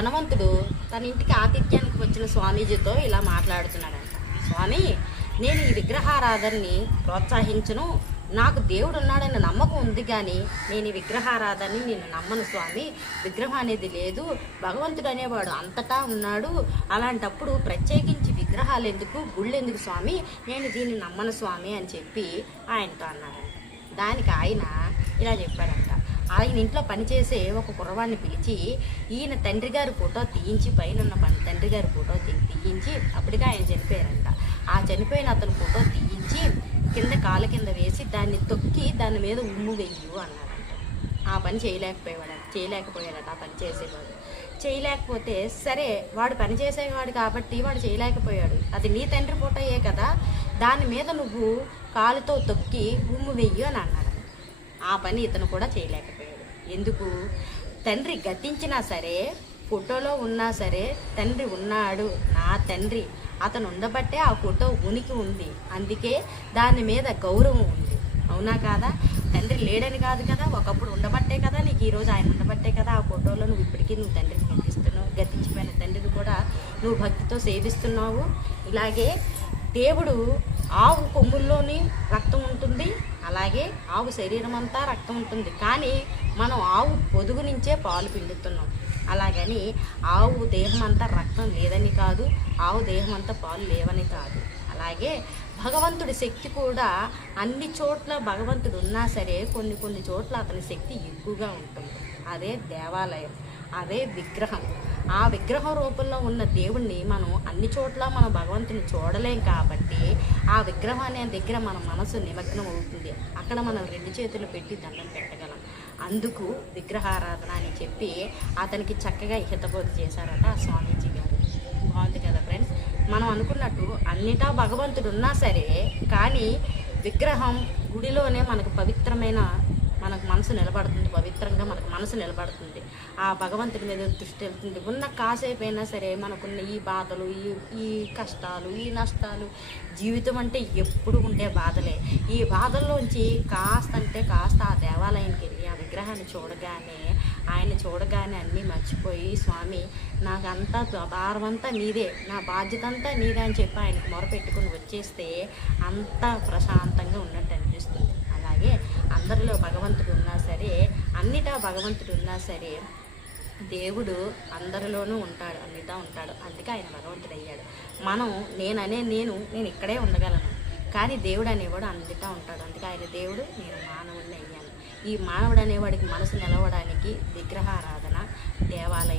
ధనవంతుడు తన ఇంటికి ఆతిథ్యానికి వచ్చిన స్వామీజీతో ఇలా మాట్లాడుతున్నాడంట. స్వామి, నేను ఈ విగ్రహారాధనని ప్రోత్సహించను. నాకు దేవుడు ఉన్నాడన్న నమ్మకం ఉంది, కానీ నేను ఈ విగ్రహారాధనని నేను నమ్మను స్వామి. విగ్రహం అనేది లేదు, భగవంతుడు అనేవాడు అంతటా ఉన్నాడు. అలాంటప్పుడు ప్రత్యేకించి విగ్రహాలు ఎందుకు, గుళ్ళు ఎందుకు స్వామి, నేను దీన్ని నమ్మను స్వామి అని చెప్పి ఆయనతో అన్నాడంట. దానికి ఆయన ఇలా చెప్పాడంట. ఆయన ఇంట్లో పనిచేసే ఒక కుర్రవాడిని పిలిచి ఈయన తండ్రి గారి ఫోటో తీయించి, పైన ఉన్న తండ్రి గారి ఫోటో తీయించి, అప్పటికే ఆయన చనిపోయారంట. ఆ చనిపోయిన అతని ఫోటో తీయించి కింద కాళ్ళ కింద వేసి దాన్ని తొక్కి దాని మీద ఉమ్ము వెయ్యు అన్నాడంట. ఆ పని చేయలేకపోయాడట ఆ పని చేసేవాడు. చేయలేకపోతే సరే, వాడు పని చేసేవాడు కాబట్టి వాడు చేయలేకపోయాడు. అది నీ తండ్రి ఫోటోయే కదా, దాని మీద నువ్వు కాలుతో తొక్కి ఉమ్ము వెయ్యు అని అన్నాడు. ఆ పని ఇతను కూడా చేయలేకపోయాడు. ఎందుకు? తండ్రి గతించినా సరే, ఫోటోలో ఉన్నా సరే తండ్రి ఉన్నాడు, నా తండ్రి, అతను ఉండబట్టే ఆ ఫోటో ఉనికి ఉంది, అందుకే దాని మీద గౌరవం ఉంది. అవునా కాదా? తండ్రి లేడని కాదు కదా, ఒకప్పుడు ఉండబట్టే కదా నీకు ఈరోజు ఆయన ఉండబట్టే కదా ఆ ఫోటోలో నువ్వు ఇప్పటికీ నువ్వు తండ్రిని గతిస్తున్నావు. గతించిపోయిన తండ్రిని కూడా నువ్వు భక్తితో సేవిస్తున్నావు. ఇలాగే దేవుడు ఆవు కొమ్ముల్లోని రక్తం ఉంటుంది, అలాగే ఆవు శరీరం అంతా రక్తం ఉంటుంది, కానీ మనం ఆవు పొదుగు నుంచే పాలు పిండుతున్నాం. అలాగని ఆవు దేహం అంతా రక్తం లేదని కాదు, ఆవు దేహం అంతా పాలు లేవని కాదు. అలాగే భగవంతుడి శక్తి కూడా అన్ని చోట్ల భగవంతుడు ఉన్నా సరే కొన్ని చోట్ల అతని శక్తి ఎక్కువగా ఉంటుంది. అదే దేవాలయం, అదే విగ్రహం. ఆ విగ్రహం రూపంలో ఉన్న దేవుణ్ణి మనం అన్ని చోట్ల మనం భగవంతుని చూడలేం కాబట్టి ఆ విగ్రహం అనే దగ్గర మన మనసు నిమగ్నం అవుతుంది. అక్కడ మనం 2 చేతులు పెట్టి దండం పెట్టగలం. అందుకు విగ్రహారాధన అని చెప్పి అతనికి చక్కగా హితబోధ చేశారట ఆ స్వామీజీ గారు. బాగుంది కదా ఫ్రెండ్స్? మనం అనుకున్నట్టు అన్నిటా భగవంతుడు ఉన్నా సరే, కానీ విగ్రహం గుడిలోనే మనకు పవిత్రమైన మనకు మనసు నిలబడుతుంది, పవిత్రంగా మనకు మనసు నిలబడుతుంది. ఆ భగవంతుడి మీద దృష్టి వెళ్తుంది. ఉన్న కాసేపైనా సరే మనకున్న ఈ బాధలు, ఈ కష్టాలు, ఈ నష్టాలు, జీవితం అంటే ఎప్పుడు ఉండే బాధలే. ఈ బాధల్లోంచి కాస్త ఆ దేవాలయానికి వెళ్ళి ఆ విగ్రహాన్ని చూడగానే, ఆయన చూడగానే అన్నీ మర్చిపోయి, స్వామి నాకంతా భారమంతా నీదే, నా బాధ్యత అంతా నీదే అని చెప్పి ఆయనకు మొరపెట్టుకుని వచ్చేస్తే అంతా ప్రశాంతంగా ఉన్నట్టు అనిపిస్తుంది. అలాగే అందరిలో భగవంతుడు ఉన్నా సరే, అన్నిటా భగవంతుడు ఉన్నా సరే, దేవుడు అందరిలోనూ ఉంటాడు, అన్నిటా ఉంటాడు. అందుకే ఆయన భగవంతుడు అయ్యాడు. నేను ఇక్కడే ఉండగలను, కానీ దేవుడు అనేవాడు అన్నిటా ఉంటాడు. అందుకే ఆయన దేవుడు, నేను మానవుడిని అయ్యాను. ఈ మానవుడు అనేవాడికి మనసు నిలవడానికి విగ్రహారాధన, దేవాలయం